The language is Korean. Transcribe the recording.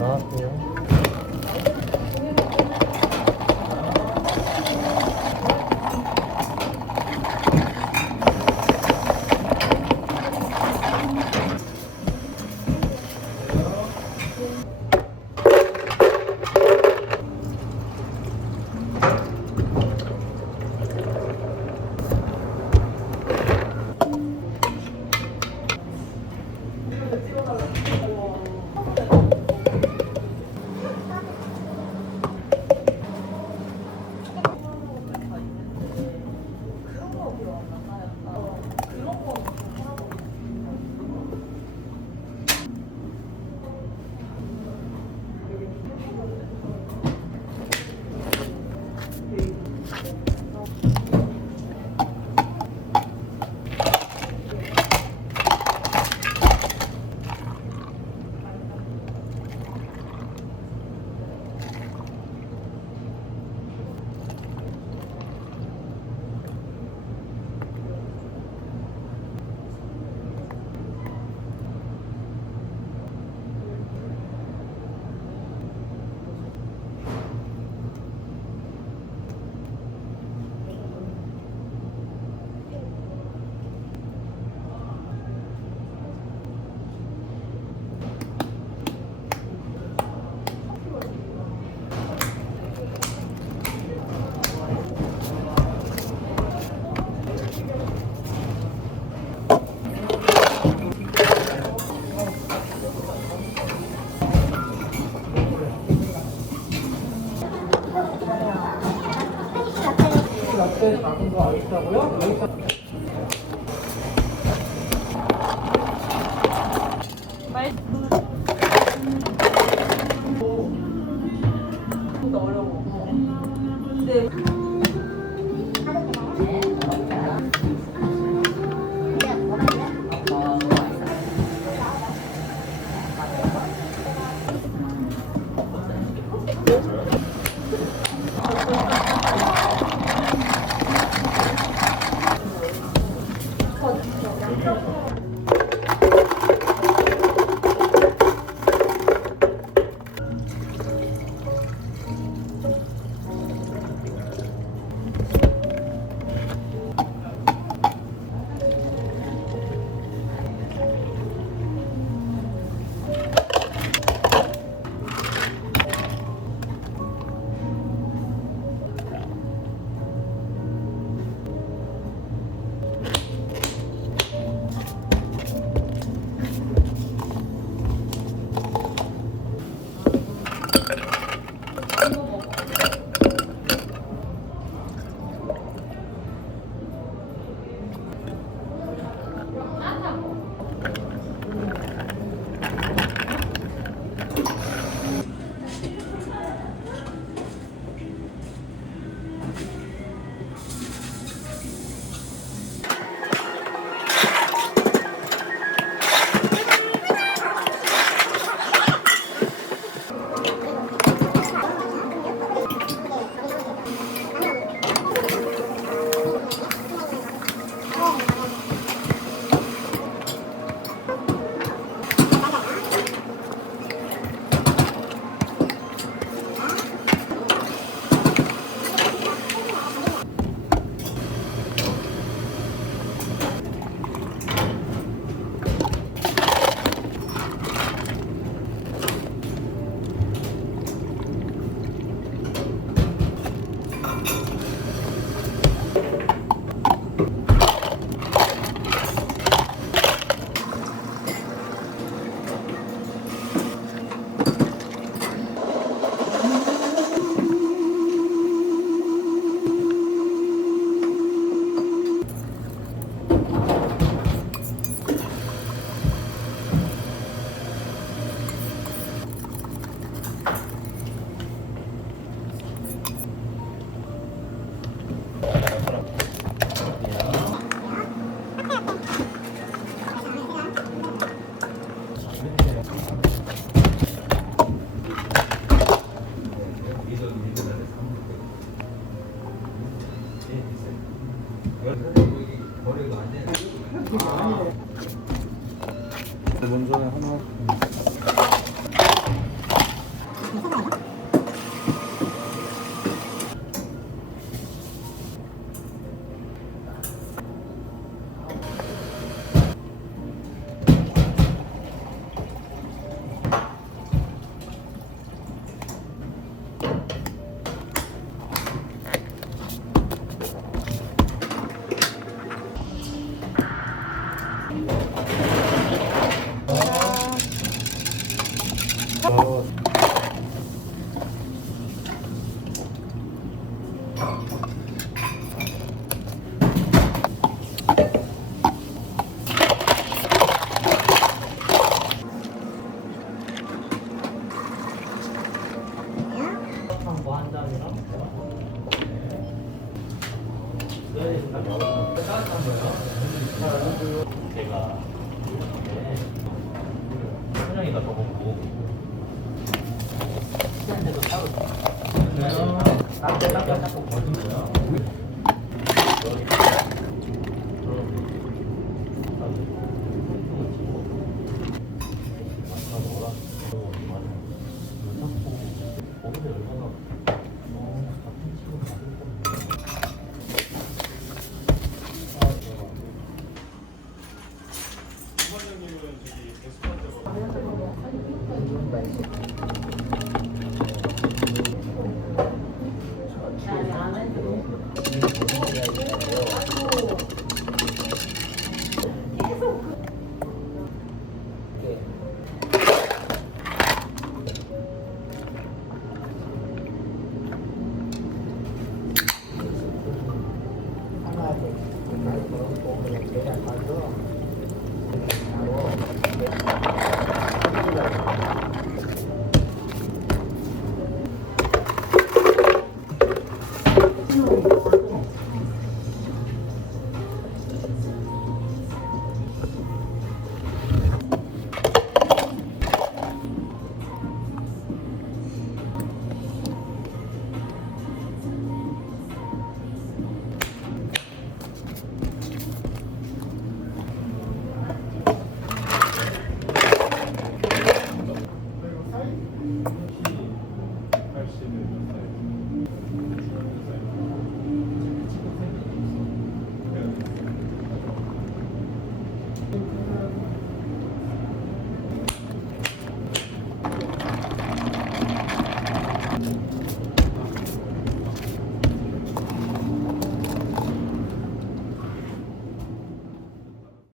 나왔고요. you all know. 있다고요? 여기서. 먼저 하나. 我